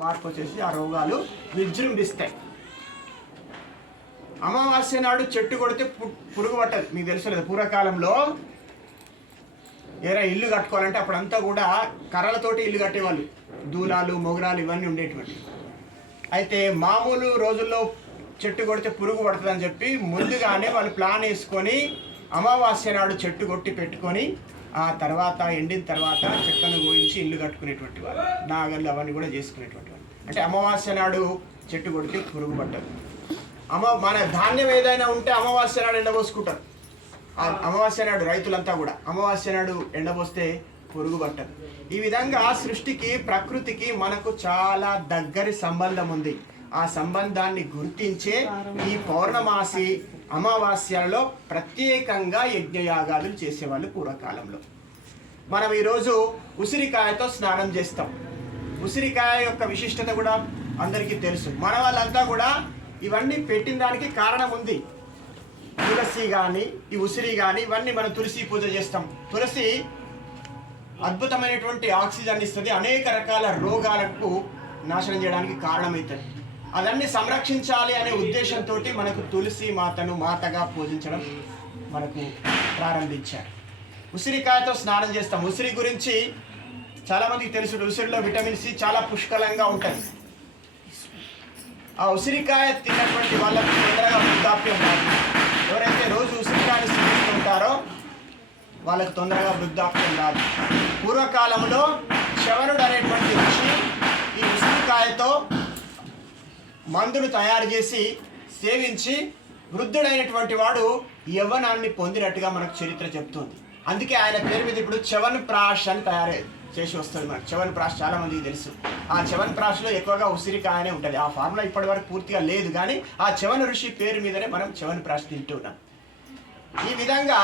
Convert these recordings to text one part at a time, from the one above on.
మార్పు వచ్చేసి ఆ రోగాలు విజృంభిస్తాయి. అమావాస్య నాడు చెట్టు కొడితే పురుగు పట్టదు. మీకు తెలుసు లేదు పూర్వకాలంలో ఏరా ఇల్లు కట్టుకోవాలంటే అప్పుడంతా కూడా కర్రలతోటి ఇల్లు కట్టేవాళ్ళు. దూలాలు మొగరాలు ఇవన్నీ ఉండేటువంటి అయితే మామూలు రోజుల్లో చెట్టు కొడితే పురుగు పడుతుందని చెప్పి ముందుగానే వాళ్ళు ప్లాన్ వేసుకొని అమావాస్య నాడు చెట్టు కొట్టి పెట్టుకొని ఆ తర్వాత ఎండిన తర్వాత చెక్కను గోయించి ఇల్లు కట్టుకునేటువంటి వాళ్ళు నాగళ్ళు అవన్నీ కూడా చేసుకునేటువంటి వాళ్ళు అంటే అమావాస్య నాడు చెట్టు కొడితే పురుగు పట్టదు. అమ మన ధాన్యం ఏదైనా ఉంటే అమావాస్య నాడు ఎండబోసుకుంటారు. ఆ అమావాస్య నాడు రైతులంతా కూడా. అమావాస్య నాడు ఎండబోస్తే పురుగు పట్టదు. ఈ విధంగా సృష్టికి ప్రకృతికి మనకు చాలా దగ్గరి సంబంధం ఉంది. ఆ సంబంధాన్ని గుర్తించే ఈ పౌర్ణమాసి అమావాస్యలలో ప్రత్యేకంగా యజ్ఞయాగాలు చేసేవాళ్ళు పూర్వకాలంలో. మనం ఈరోజు ఉసిరికాయతో స్నానం చేస్తాం. ఉసిరికాయ యొక్క విశిష్టత కూడా అందరికీ తెలుసు. మన వాళ్ళంతా కూడా ఇవన్నీ పెట్టిన దానికి కారణం ఉంది. తులసి కానీ ఈ ఉసిరి కానీ ఇవన్నీ మనం తులసి పూజ చేస్తాం. తులసి అద్భుతమైనటువంటి ఆక్సిజన్ ఇస్తుంది. అనేక రకాల రోగాలకు నాశనం చేయడానికి కారణమవుతుంది అదన్నీ సంరక్షించాలి అనే ఉద్దేశంతో మనకు తులసి మాతను మాతగా పూజించడం మనకు ప్రారంభించారు. ఉసిరికాయతో స్నానం చేస్తాం. ఉసిరి గురించి చాలామందికి తెలుసు. ఉసిరిలో విటమిన్ సి చాలా పుష్కలంగా ఉంటుంది. ఆ ఉసిరికాయ తిన్నటువంటి వాళ్ళకి తొందరగా వృద్ధాప్యం రాదు. ఎవరైతే రోజు ఉసిరికాయని సేవిస్తుంటారో వాళ్ళకి తొందరగా వృద్ధాప్యం రాదు. పూర్వకాలంలో శవనుడు అనేటువంటి ఋషి ఈ ఉసిరికాయతో మందులు తయారు చేసి సేవించి వృద్ధుడైనటువంటి వాడు యవ్వనాన్ని పొందినట్టుగా మనకు చరిత్ర చెప్తుంది. అందుకే ఆయన పేరు మీద ఇప్పుడు చవన్ ప్రాష్ అని తయారు చేసి వస్తుంది మనకు. చవన్ ప్రాష్ చాలా మందికి తెలుసు. ఆ చవన్ ప్రాష్లో ఎక్కువగా ఉసిరికాయనే ఉంటుంది. ఆ ఫార్ములా ఇప్పటి వరకు పూర్తిగా లేదు కానీ ఆ చవన్ ఋషి పేరు మీదనే మనం చవన్ ప్రాష్ తింటున్నాం ఈ విధంగా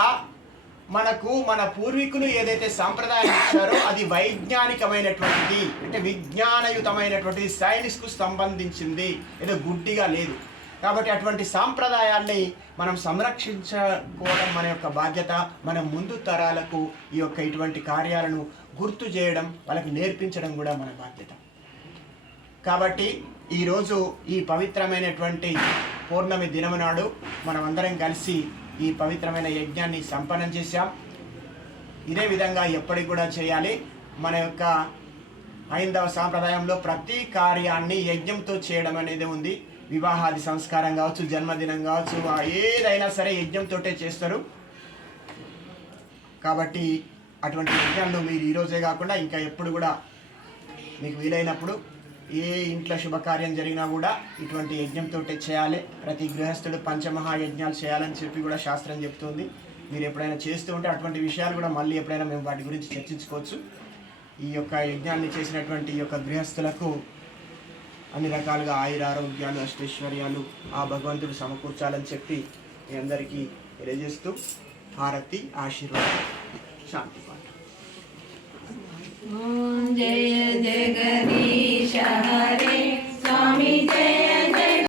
మనకు మన పూర్వీకులు ఏదైతే సాంప్రదాయం ఇచ్చారో అది వైజ్ఞానికమైనటువంటిది అంటే విజ్ఞానయుతమైనటువంటిది సైన్స్కు సంబంధించింది. ఏదో గుడ్డిగా లేదు. కాబట్టి అటువంటి సాంప్రదాయాన్ని మనం సంరక్షించుకోవడం మన యొక్క బాధ్యత. మన ముందు తరాలకు ఈ యొక్క ఇటువంటి కార్యాలను గుర్తు చేయడం వాళ్ళకి నేర్పించడం కూడా మన బాధ్యత. కాబట్టి ఈరోజు ఈ పవిత్రమైనటువంటి పౌర్ణమి దినము నాడు మనం అందరం కలిసి ఈ పవిత్రమైన యజ్ఞాన్ని సంపన్నం చేశాం. ఇదే విధంగా ఎప్పటికి కూడా చేయాలి. మన యొక్క హైందవ సాంప్రదాయంలో ప్రతి కార్యాన్ని యజ్ఞంతో చేయడం అనేది ఉంది. వివాహాది సంస్కారం కావచ్చు జన్మదినం కావచ్చు ఏదైనా సరే యజ్ఞంతోటే చేస్తారు. కాబట్టి అటువంటి యజ్ఞాలు మీరు ఈరోజే కాకుండా ఇంకా ఎప్పుడు కూడా మీకు వీలైనప్పుడు ఏ ఇంట్లో శుభకార్యం జరిగినా కూడా ఇటువంటి యజ్ఞంతో చేయాలి. ప్రతి గృహస్థుడు పంచమహాయజ్ఞాలు చేయాలని చెప్పి కూడా శాస్త్రం చెప్తుంది. మీరు ఎప్పుడైనా చేస్తూ ఉంటే అటువంటి విషయాలు కూడా మళ్ళీ ఎప్పుడైనా మేము వాటి గురించి చర్చించుకోవచ్చు. ఈ యొక్క యజ్ఞాన్ని చేసినటువంటి ఈ యొక్క గృహస్థులకు అన్ని రకాలుగా ఆయుర ఆరోగ్యాలు అష్టైశ్వర్యాలు ఆ భగవంతుడు సమకూర్చాలని చెప్పి మీ అందరికీ తెలియజేస్తూ హారతి ఆశీర్వాదం. శాంతి పాఠం. జయ జగ Hare uh,